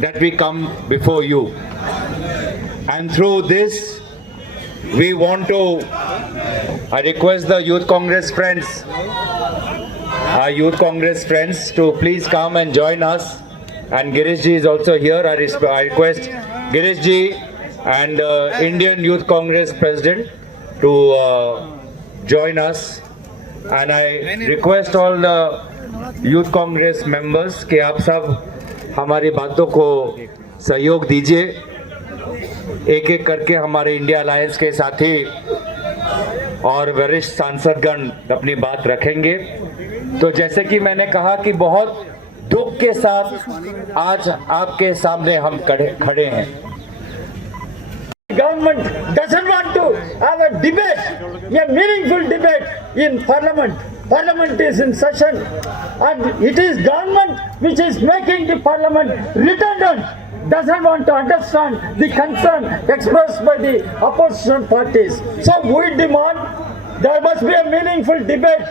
that we come before you. And through this, we want to, I request the Youth Congress friends, our Youth Congress friends to please come and join us. And Girish ji is also here. I request Girish ji and Indian Youth Congress President to join us. And I request all the Youth Congress members कि आप सब हमारी बातों को सहयोग दीजिए. एक एक करके हमारे इंडिया अलायंस के साथी और वरिष्ठ सांसदगण अपनी बात रखेंगे. तो जैसे कि मैंने कहा कि बहुत दुख के साथ आज आपके सामने हम खड़े हैं. Government doesn't want to have a debate, a meaningful debate in Parliament. Parliament is in session, and it is government which is making the Parliament redundant. Doesn't want to understand the concern expressed by the opposition parties. So we demand there must be a meaningful debate.